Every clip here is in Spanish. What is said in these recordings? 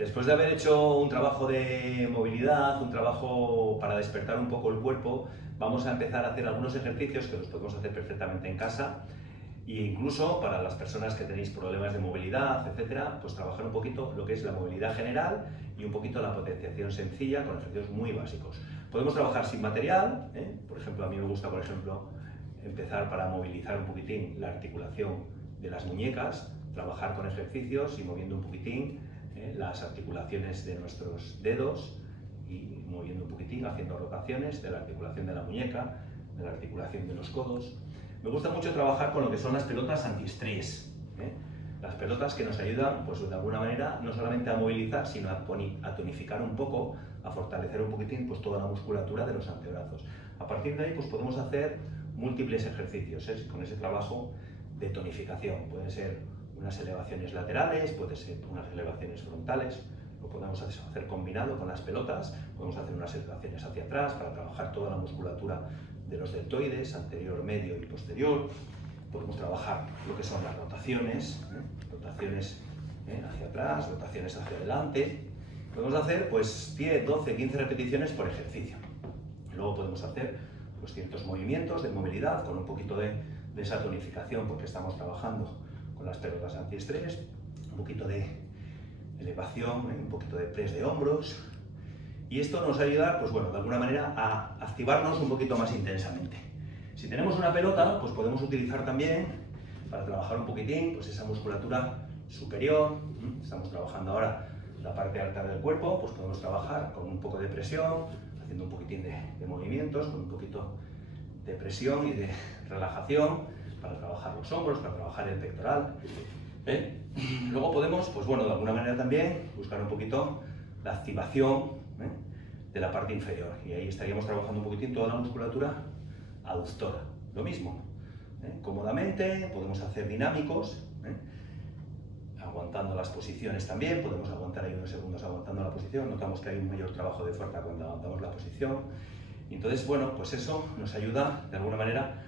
Después de haber hecho un trabajo de movilidad, un trabajo para despertar un poco el cuerpo, vamos a empezar a hacer algunos ejercicios que los podemos hacer perfectamente en casa e incluso para las personas que tenéis problemas de movilidad, etcétera, pues trabajar un poquito lo que es la movilidad general y un poquito la potenciación sencilla con ejercicios muy básicos. Podemos trabajar sin material, por ejemplo, a mí me gusta, por ejemplo, empezar para movilizar un poquitín la articulación de las muñecas, trabajar con ejercicios y moviendo un poquitín las articulaciones de nuestros dedos y moviendo un poquitín, haciendo rotaciones de la articulación de la muñeca, de la articulación de los codos. Me gusta mucho trabajar con lo que son las pelotas antiestrés, las pelotas que nos ayudan, pues de alguna manera, no solamente a movilizar, sino a tonificar un poco, a fortalecer un poquitín pues, toda la musculatura de los antebrazos. A partir de ahí pues, podemos hacer múltiples ejercicios con ese trabajo de tonificación. Pueden ser unas elevaciones laterales, puede ser unas elevaciones frontales, lo podemos hacer combinado con las pelotas, podemos hacer unas elevaciones hacia atrás para trabajar toda la musculatura de los deltoides, anterior, medio y posterior. Podemos trabajar lo que son las rotaciones, rotaciones hacia atrás, rotaciones hacia adelante. Podemos hacer pues 10, 12, 15 repeticiones por ejercicio. Luego podemos hacer pues, ciertos movimientos de movilidad con un poquito de esa tonificación porque estamos trabajando con las pelotas antiestrés, un poquito de elevación, un poquito de press de hombros, y esto nos ayuda, pues bueno, de alguna manera a activarnos un poquito más intensamente. Si tenemos una pelota, pues podemos utilizar también para trabajar un poquitín, pues esa musculatura superior. Estamos trabajando ahora la parte alta del cuerpo, pues podemos trabajar con un poco de presión, haciendo un poquitín de movimientos, con un poquito de presión y de relajación, para trabajar los hombros, para trabajar el pectoral. Luego podemos, pues bueno, de alguna manera también buscar un poquito la activación de la parte inferior. Y ahí estaríamos trabajando un poquitín toda la musculatura aductora. Lo mismo, cómodamente, podemos hacer dinámicos, aguantando las posiciones también, podemos aguantar ahí unos segundos aguantando la posición, notamos que hay un mayor trabajo de fuerza cuando aguantamos la posición. Y entonces, bueno, pues eso nos ayuda de alguna manera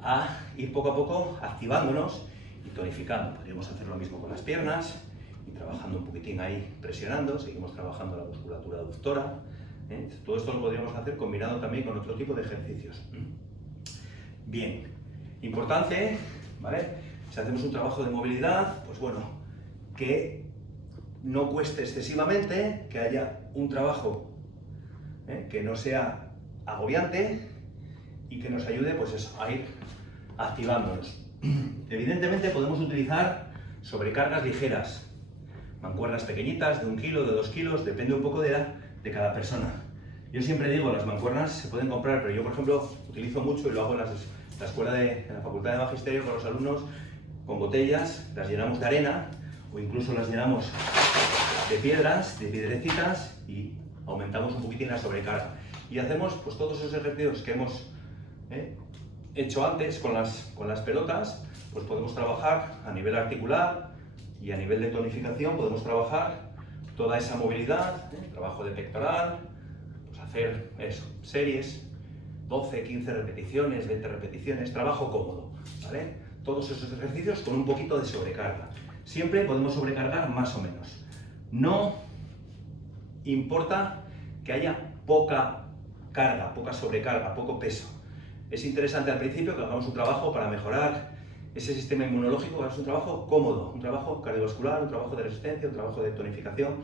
a ir poco a poco activándonos y tonificando. Podríamos hacer lo mismo con las piernas y trabajando un poquitín ahí, presionando, seguimos trabajando la musculatura aductora. Todo esto lo podríamos hacer combinado también con otro tipo de ejercicios. Bien, importante, ¿vale? Si hacemos un trabajo de movilidad, pues bueno, que no cueste excesivamente, que haya un trabajo que no sea agobiante y que nos ayude pues eso, a ir activándonos. Evidentemente podemos utilizar sobrecargas ligeras, mancuernas pequeñitas de 1 kilo, de 2 kilos, depende un poco de cada persona. Yo siempre digo, las mancuernas se pueden comprar, pero yo por ejemplo utilizo mucho y lo hago en la escuela en la Facultad de Magisterio con los alumnos, con botellas, las llenamos de arena o incluso las llenamos de piedras, de piedrecitas y aumentamos un poquitín la sobrecarga. Y hacemos pues todos esos ejercicios que hemos hecho antes con las pelotas, pues podemos trabajar a nivel articular y a nivel de tonificación podemos trabajar toda esa movilidad, trabajo de pectoral, pues hacer eso, series, 12, 15 repeticiones, 20 repeticiones, trabajo cómodo, ¿vale? Todos esos ejercicios con un poquito de sobrecarga. Siempre podemos sobrecargar más o menos. No importa que haya poca carga, poca sobrecarga, poco peso. Es interesante al principio que hagamos un trabajo para mejorar ese sistema inmunológico, que hagamos un trabajo cómodo, un trabajo cardiovascular, un trabajo de resistencia, un trabajo de tonificación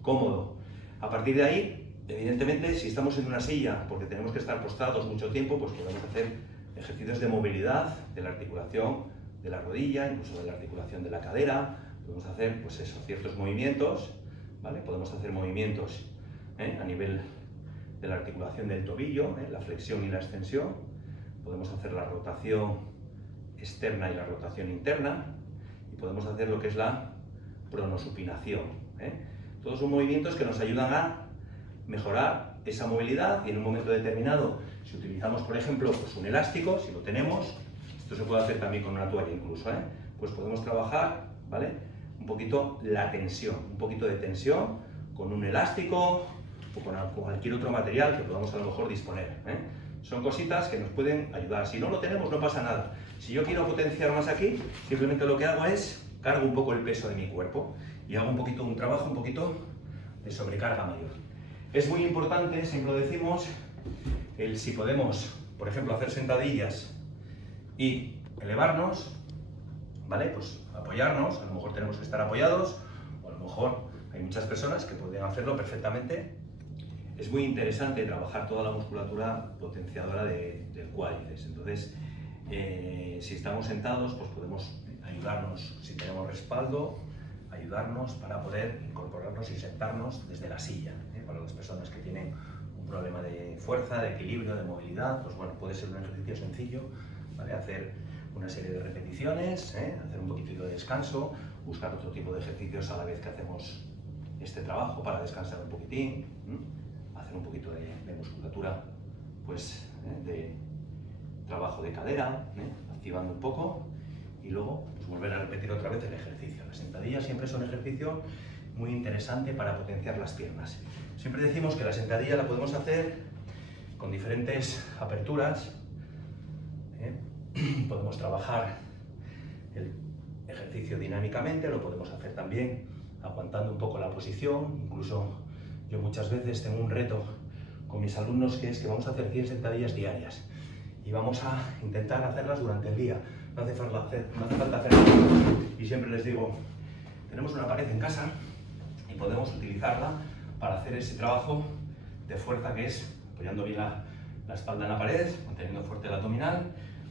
cómodo. A partir de ahí, evidentemente, si estamos en una silla, porque tenemos que estar postrados mucho tiempo, pues podemos hacer ejercicios de movilidad de la articulación de la rodilla, incluso de la articulación de la cadera. Podemos hacer, pues eso, ciertos movimientos, ¿vale? Podemos hacer movimientos a nivel de la articulación del tobillo, la flexión y la extensión. Podemos hacer la rotación externa y la rotación interna y podemos hacer lo que es la pronosupinación. Todos son movimientos que nos ayudan a mejorar esa movilidad y en un momento determinado, si utilizamos por ejemplo pues un elástico, si lo tenemos, esto se puede hacer también con una toalla incluso, pues podemos trabajar, ¿vale? Un poquito la tensión, un poquito de tensión con un elástico o con cualquier otro material que podamos a lo mejor disponer. Son cositas que nos pueden ayudar. Si no lo tenemos, no pasa nada. Si yo quiero potenciar más aquí, simplemente lo que hago es cargo un poco el peso de mi cuerpo y hago un trabajo un poquito de sobrecarga mayor. Es muy importante, siempre lo decimos, si podemos, por ejemplo, hacer sentadillas y elevarnos, ¿vale? Pues apoyarnos, a lo mejor tenemos que estar apoyados, o a lo mejor hay muchas personas que pueden hacerlo perfectamente. Es muy interesante trabajar toda la musculatura potenciadora del cuádriceps. Entonces, si estamos sentados, pues podemos ayudarnos, si tenemos respaldo, ayudarnos para poder incorporarnos y sentarnos desde la silla. Para las personas que tienen un problema de fuerza, de equilibrio, de movilidad, pues bueno, puede ser un ejercicio sencillo, ¿vale? Hacer una serie de repeticiones, hacer un poquitito de descanso, buscar otro tipo de ejercicios a la vez que hacemos este trabajo para descansar un poquitín, hacer un poquito de musculatura, pues de trabajo de cadera, activando un poco y luego pues, volver a repetir otra vez el ejercicio. Las sentadillas siempre son un ejercicio muy interesante para potenciar las piernas. Siempre decimos que la sentadilla la podemos hacer con diferentes aperturas. Podemos trabajar el ejercicio dinámicamente, lo podemos hacer también aguantando un poco la posición. Incluso yo muchas veces tengo un reto con mis alumnos que es que vamos a hacer 100 sentadillas diarias y vamos a intentar hacerlas durante el día. No hace falta hacerlas. Y siempre les digo, tenemos una pared en casa y podemos utilizarla para hacer ese trabajo de fuerza que es apoyando bien la espalda en la pared, manteniendo fuerte el abdominal,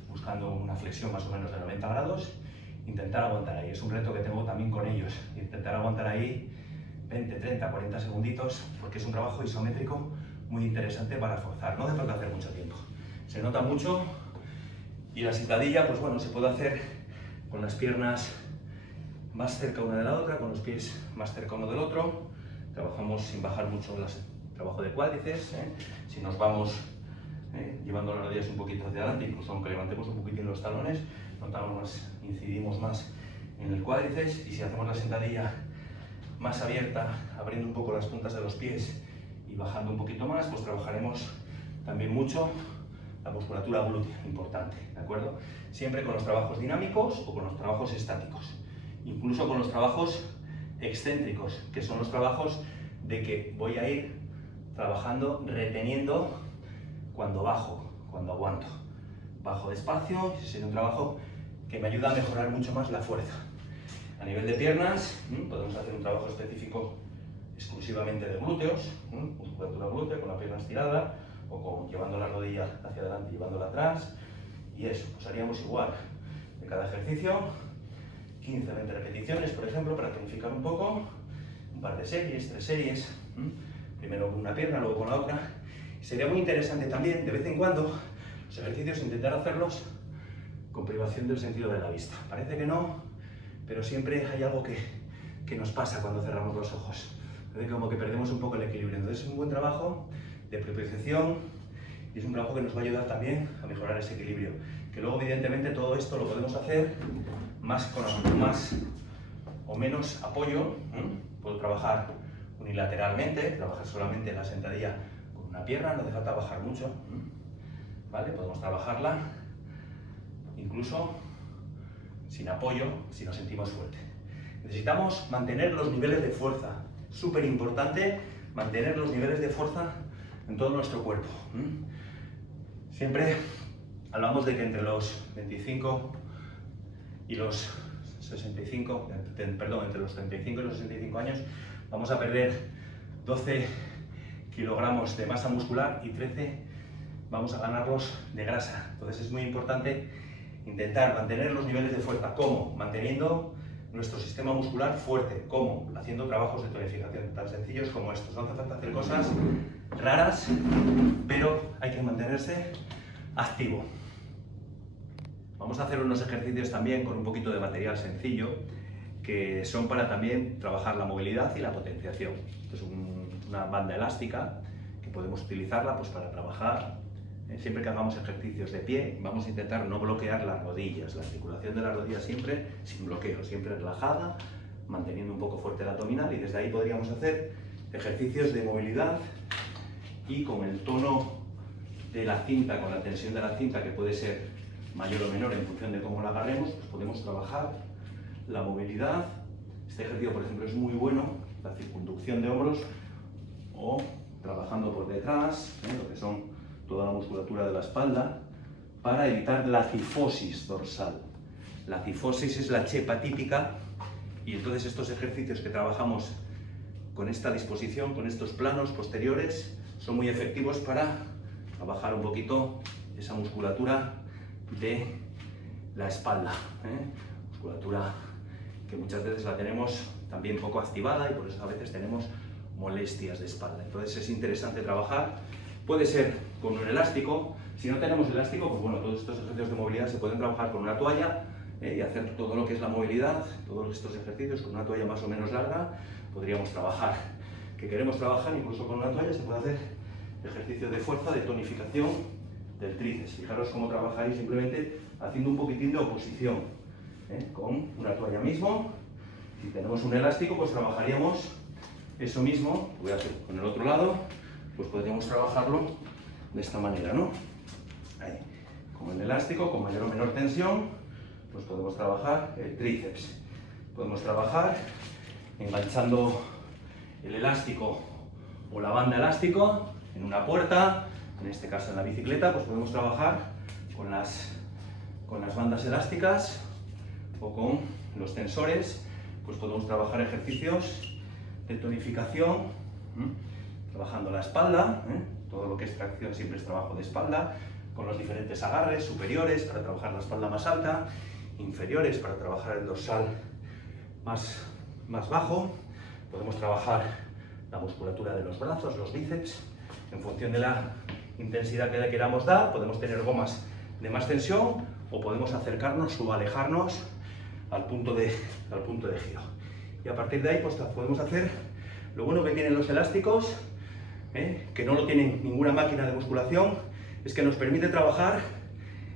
buscando una flexión más o menos de 90 grados, intentar aguantar ahí. Es un reto que tengo también con ellos, intentar aguantar ahí 20, 30, 40 segunditos, porque es un trabajo isométrico muy interesante para forzar. No hace falta hacer mucho tiempo. Se nota mucho y la sentadilla, pues bueno, se puede hacer con las piernas más cerca una de la otra, con los pies más cerca uno del otro. Trabajamos sin bajar mucho el trabajo de cuádriceps. Si nos vamos llevando las rodillas un poquito hacia adelante, incluso aunque levantemos un poquitín los talones, notamos más, incidimos más en el cuádriceps. Y si hacemos la sentadilla más abierta, abriendo un poco las puntas de los pies y bajando un poquito más, pues trabajaremos también mucho la musculatura glútea, importante, ¿de acuerdo? Siempre con los trabajos dinámicos o con los trabajos estáticos, incluso con los trabajos excéntricos, que son los trabajos de que voy a ir trabajando, reteniendo cuando bajo, cuando aguanto. Bajo despacio, y sería un trabajo que me ayuda a mejorar mucho más la fuerza. A nivel de piernas, podemos hacer un trabajo específico exclusivamente de glúteos, musculatura glútea con la pierna estirada, o llevando la rodilla hacia adelante y llevándola atrás. Y eso, pues haríamos igual de cada ejercicio, 15 20 repeticiones, por ejemplo, para tonificar un poco, un par de series, 3 series, primero con una pierna, luego con la otra. Y sería muy interesante también, de vez en cuando, los ejercicios intentar hacerlos con privación del sentido de la vista. Parece que no, pero siempre hay algo que nos pasa cuando cerramos los ojos. Parece como que perdemos un poco el equilibrio. Entonces es un buen trabajo de propiocepción y es un trabajo que nos va a ayudar también a mejorar ese equilibrio. Que luego, evidentemente, todo esto lo podemos hacer con más o menos apoyo. Puedo trabajar unilateralmente, trabajar solamente la sentadilla con una pierna, no hace falta bajar mucho, ¿vale? Podemos trabajarla incluso sin apoyo si nos sentimos fuerte. Necesitamos mantener los niveles de fuerza, súper importante mantener los niveles de fuerza en todo nuestro cuerpo. Siempre hablamos de que entre los 25 y los 65, perdón, entre los 35 y los 65 años vamos a perder 12 kilogramos de masa muscular y 13 vamos a ganarlos de grasa. Entonces es muy importante intentar mantener los niveles de fuerza. ¿Cómo? Manteniendo nuestro sistema muscular fuerte. ¿Cómo? Haciendo trabajos de tonificación tan sencillos como estos. No hace falta hacer cosas raras, pero hay que mantenerse activo. Vamos a hacer unos ejercicios también con un poquito de material sencillo que son para también trabajar la movilidad y la potenciación. Esto es una banda elástica que podemos utilizarla pues, para trabajar. Siempre que hagamos ejercicios de pie, vamos a intentar no bloquear las rodillas, la articulación de las rodillas siempre sin bloqueo, siempre relajada, manteniendo un poco fuerte el abdominal, y desde ahí podríamos hacer ejercicios de movilidad y con el tono de la cinta, con la tensión de la cinta, que puede ser mayor o menor en función de cómo la agarremos, pues podemos trabajar la movilidad. Este ejercicio, por ejemplo, es muy bueno, la circunducción de hombros o trabajando por detrás, lo que son toda la musculatura de la espalda, para evitar la cifosis dorsal. La cifosis es la chepa típica y entonces estos ejercicios que trabajamos con esta disposición, con estos planos posteriores, son muy efectivos para trabajar un poquito esa musculatura de la espalda, musculatura que muchas veces la tenemos también poco activada y por eso a veces tenemos molestias de espalda. Entonces es interesante trabajar, puede ser con un elástico. Si no tenemos elástico, pues bueno, todos estos ejercicios de movilidad se pueden trabajar con una toalla y hacer todo lo que es la movilidad, todos estos ejercicios con una toalla más o menos larga, podríamos trabajar. Que queremos trabajar incluso con una toalla se puede hacer ejercicio de fuerza, de tonificación del tríceps. Fijaros cómo trabajáis simplemente haciendo un poquitín de oposición, con una toalla mismo. Si tenemos un elástico, pues trabajaríamos eso mismo. Voy a hacer con el otro lado, pues podríamos trabajarlo de esta manera, ¿no? Ahí, con el elástico, con mayor o menor tensión, pues podemos trabajar el tríceps. Podemos trabajar enganchando el elástico o la banda elástico en una puerta, en este caso en la bicicleta, pues podemos trabajar con las bandas elásticas o con los tensores, pues podemos trabajar ejercicios de tonificación, trabajando la espalda, todo lo que es tracción siempre es trabajo de espalda, con los diferentes agarres superiores para trabajar la espalda más alta, inferiores para trabajar el dorsal más bajo. Podemos trabajar la musculatura de los brazos, los bíceps, en función de la intensidad que le queramos dar. Podemos tener gomas de más tensión o podemos acercarnos o alejarnos al punto de giro. Y a partir de ahí pues podemos hacer lo bueno que tienen los elásticos, que no lo tienen ninguna máquina de musculación, es que nos permite trabajar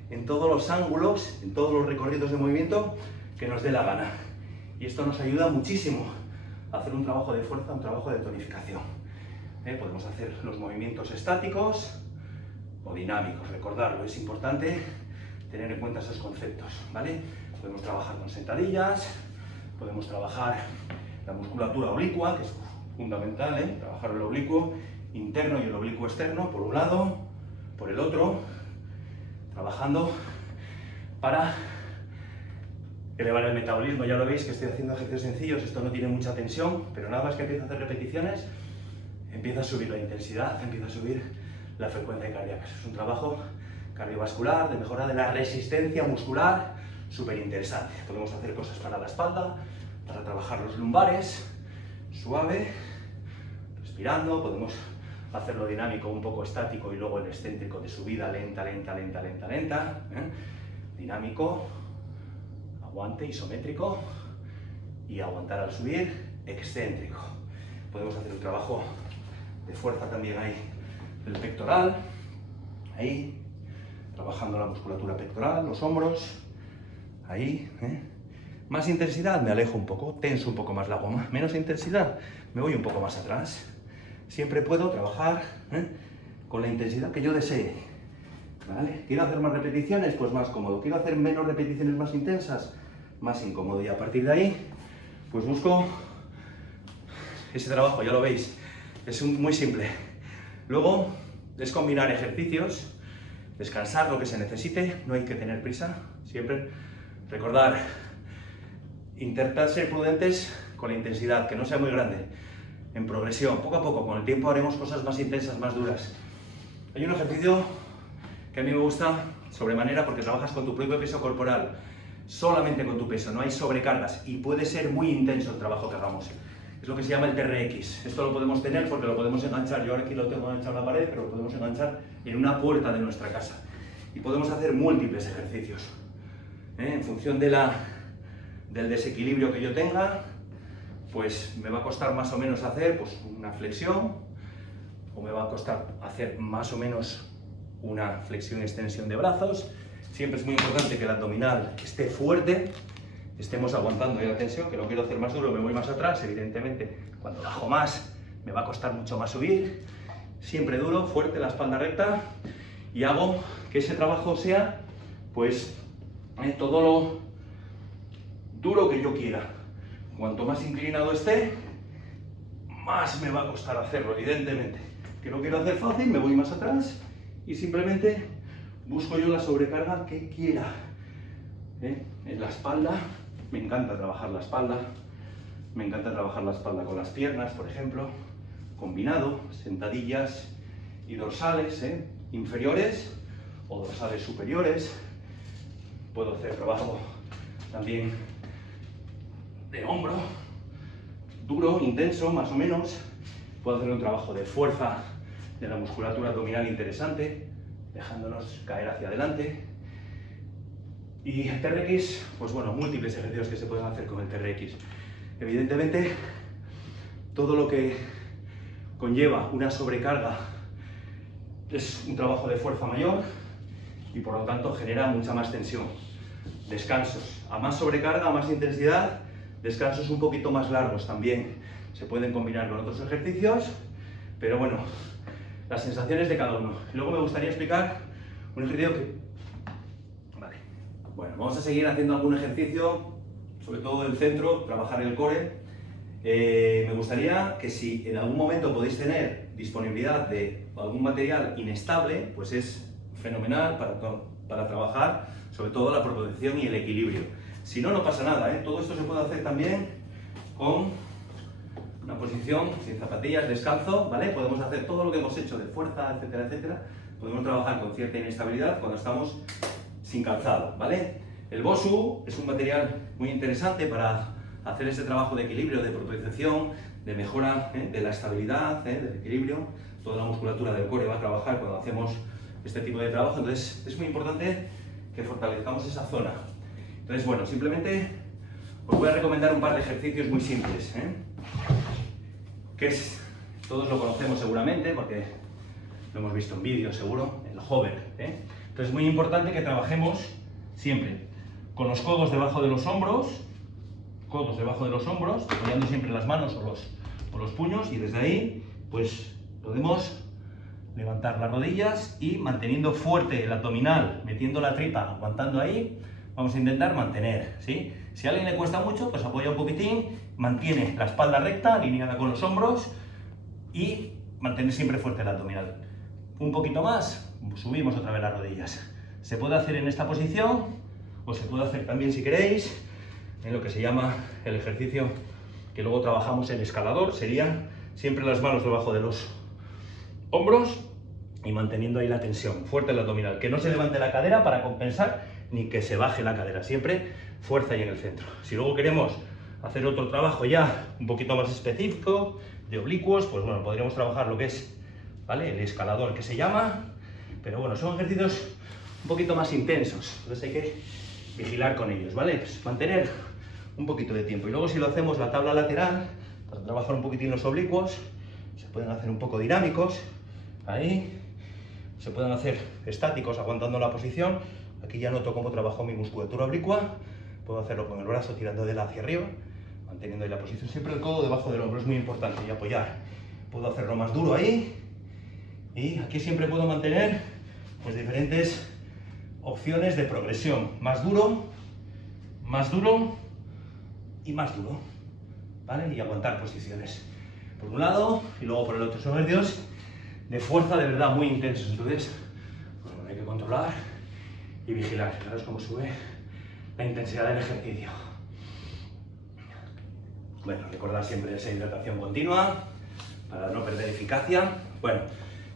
en todos los ángulos, en todos los recorridos de movimiento que nos dé la gana. Y esto nos ayuda muchísimo a hacer un trabajo de fuerza, un trabajo de tonificación. Podemos hacer los movimientos estáticos o dinámicos. Recordarlo, es importante tener en cuenta esos conceptos, ¿vale? Podemos trabajar con sentadillas, podemos trabajar la musculatura oblicua, que es fundamental, trabajar el oblicuo interno y el oblicuo externo, por un lado, por el otro, trabajando para elevar el metabolismo. Ya lo veis que estoy haciendo ejercicios sencillos, esto no tiene mucha tensión, pero nada más que empiezo a hacer repeticiones, empieza a subir la intensidad, empieza a subir la frecuencia cardíaca. Es un trabajo cardiovascular, de mejora de la resistencia muscular, súper interesante. Podemos hacer cosas para la espalda, para trabajar los lumbares, suave, respirando. Podemos hacerlo dinámico, un poco estático y luego el excéntrico de subida lenta, lenta, lenta, lenta, lenta. Dinámico, aguante isométrico y aguantar al subir, excéntrico. Podemos hacer un trabajo de fuerza también ahí del pectoral, ahí, trabajando la musculatura pectoral, los hombros, ahí. Más intensidad, me alejo un poco, tenso un poco más la goma. Menos intensidad, me voy un poco más atrás. Siempre puedo trabajar con la intensidad que yo desee. ¿Vale? ¿Quiero hacer más repeticiones? Pues más cómodo. ¿Quiero hacer menos repeticiones más intensas? Más incómodo. Y a partir de ahí, pues busco ese trabajo, ya lo veis. Es muy simple. Luego es combinar ejercicios, descansar lo que se necesite, no hay que tener prisa. Siempre recordar, intentar ser prudentes con la intensidad, que no sea muy grande, en progresión, poco a poco. Con el tiempo haremos cosas más intensas, más duras. Hay un ejercicio que a mí me gusta sobremanera porque trabajas con tu propio peso corporal, solamente con tu peso, no hay sobrecargas y puede ser muy intenso el trabajo que hagamos. Es lo que se llama el TRX. Esto lo podemos tener porque lo podemos enganchar, yo ahora aquí lo tengo enganchado en la pared, pero lo podemos enganchar en una puerta de nuestra casa. Y podemos hacer múltiples ejercicios. En función del desequilibrio que yo tenga, pues me va a costar más o menos hacer pues, una flexión, o me va a costar hacer más o menos una flexión y extensión de brazos. Siempre es muy importante que el abdominal esté fuerte, estemos aguantando ahí la tensión, que no quiero hacer más duro, me voy más atrás. Evidentemente, cuando bajo más, me va a costar mucho más subir. Siempre duro, fuerte, la espalda recta, y hago que ese trabajo sea, pues, todo lo duro que yo quiera. Cuanto más inclinado esté, más me va a costar hacerlo, evidentemente. Que lo quiero hacer fácil, me voy más atrás y simplemente busco yo la sobrecarga que quiera. En la espalda, me encanta trabajar la espalda. Me encanta trabajar la espalda con las piernas, por ejemplo, combinado, sentadillas y dorsales, inferiores o dorsales superiores. Puedo hacer trabajo también de hombro, duro, intenso, más o menos. Puedo hacer un trabajo de fuerza de la musculatura abdominal interesante, dejándonos caer hacia adelante. Y el TRX, pues bueno, múltiples ejercicios que se pueden hacer con el TRX. Evidentemente, todo lo que conlleva una sobrecarga es un trabajo de fuerza mayor y por lo tanto genera mucha más tensión. Descansos. A más sobrecarga, a más intensidad, descansos un poquito más largos también. Se pueden combinar con otros ejercicios, pero bueno, las sensaciones de cada uno. Luego me gustaría explicar un ejercicio que... Vale. Bueno, vamos a seguir haciendo algún ejercicio, sobre todo del centro, trabajar el core. Me gustaría que si en algún momento podéis tener disponibilidad de algún material inestable, pues es fenomenal para trabajar sobre todo la propulsión y el equilibrio. Si no, no pasa nada, Todo esto se puede hacer también con una posición sin zapatillas, descalzo, ¿vale? Podemos hacer todo lo que hemos hecho de fuerza, etcétera, etcétera. Podemos trabajar con cierta inestabilidad cuando estamos sin calzado, ¿vale? El BOSU es un material muy interesante para hacer ese trabajo de equilibrio, de propulsión, de mejora de la estabilidad, del equilibrio. Toda la musculatura del core va a trabajar cuando hacemos este tipo de trabajo, entonces es muy importante que fortalezcamos esa zona. Entonces, bueno, simplemente os voy a recomendar un par de ejercicios muy simples, que es, todos lo conocemos seguramente, porque lo hemos visto en vídeos seguro, el hover. Entonces es muy importante que trabajemos siempre con los codos debajo de los hombros, apoyando siempre las manos o los puños, y desde ahí pues podemos levantar las rodillas y manteniendo fuerte el abdominal, metiendo la tripa, aguantando ahí, vamos a intentar mantener, ¿sí? Si a alguien le cuesta mucho, pues apoya un poquitín, mantiene la espalda recta, alineada con los hombros y mantener siempre fuerte el abdominal. Un poquito más, subimos otra vez las rodillas. Se puede hacer en esta posición o se puede hacer también, si queréis, en lo que se llama el ejercicio que luego trabajamos en escalador. Sería siempre las manos debajo de los hombros y manteniendo ahí la tensión, fuerte el abdominal, que no se levante la cadera para compensar ni que se baje la cadera, siempre fuerza ahí en el centro. Si luego queremos hacer otro trabajo ya un poquito más específico de oblicuos, pues bueno, podríamos trabajar lo que es, ¿vale?, el escalador, que se llama, pero bueno, son ejercicios un poquito más intensos, entonces hay que vigilar con ellos, ¿vale? Pues mantener un poquito de tiempo. Y luego si lo hacemos la tabla lateral, para trabajar un poquitín los oblicuos, se pueden hacer un poco dinámicos, ahí, se pueden hacer estáticos aguantando la posición. Aquí ya noto cómo trabajo mi musculatura oblicua, puedo hacerlo con el brazo tirando de él hacia arriba, manteniendo ahí la posición, siempre el codo debajo del hombro, es muy importante, y apoyar. Puedo hacerlo más duro ahí, y aquí siempre puedo mantener pues diferentes opciones de progresión, más duro y más duro, ¿vale? Y aguantar posiciones por un lado y luego por el otro. Son ejercicios de fuerza de verdad muy intensos, entonces bueno, hay que controlar y vigilar. Fijaros cómo sube la intensidad del ejercicio. Bueno, recordad siempre esa hidratación continua para no perder eficacia. Bueno,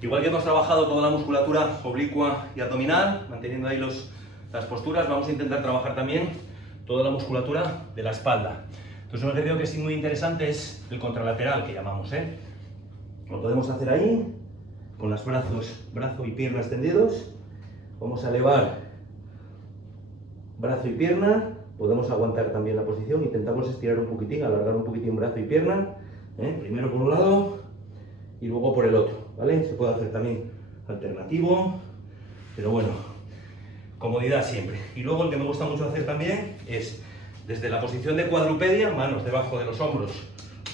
igual que hemos trabajado toda la musculatura oblicua y abdominal, manteniendo ahí las posturas, vamos a intentar trabajar también toda la musculatura de la espalda. Entonces un ejercicio que es muy interesante es el contralateral, que llamamos, Lo podemos hacer ahí, con los brazo y pierna extendidos. Vamos a elevar brazo y pierna, podemos aguantar también la posición, intentamos estirar un poquitín, alargar un poquitín brazo y pierna, primero por un lado y luego por el otro, ¿vale? Se puede hacer también alternativo, pero bueno, comodidad siempre. Y luego el que me gusta mucho hacer también es desde la posición de cuadrupedia, manos debajo de los hombros,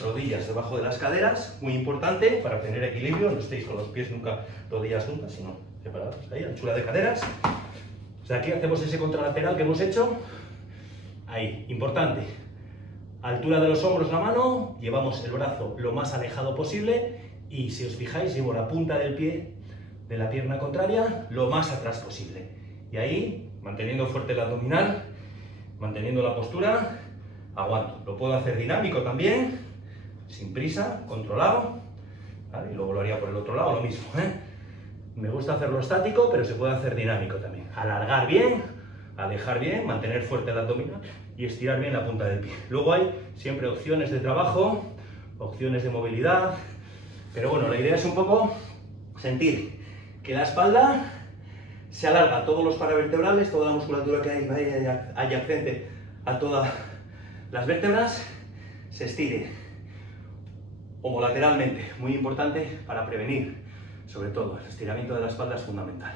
rodillas debajo de las caderas, muy importante para tener equilibrio, no estéis con los pies nunca, rodillas juntas, sino separados, ahí, anchura de caderas. O sea, aquí hacemos ese contralateral que hemos hecho, ahí, importante. Altura de los hombros la mano, llevamos el brazo lo más alejado posible y si os fijáis llevo la punta del pie de la pierna contraria lo más atrás posible. Y ahí, manteniendo fuerte el abdominal, manteniendo la postura, aguanto. Lo puedo hacer dinámico también, sin prisa, controlado, ¿vale? Y luego lo haría por el otro lado, lo mismo, ¿eh? Me gusta hacerlo estático, pero se puede hacer dinámico también. Alargar bien, alejar bien, mantener fuerte el abdominal y estirar bien la punta del pie. Luego hay siempre opciones de trabajo, opciones de movilidad, pero bueno, la idea es un poco sentir que la espalda se alarga, todos los paravertebrales, toda la musculatura que hay adyacente a todas las vértebras, se estire homolateralmente, muy importante para prevenir, sobre todo, el estiramiento de la espalda es fundamental.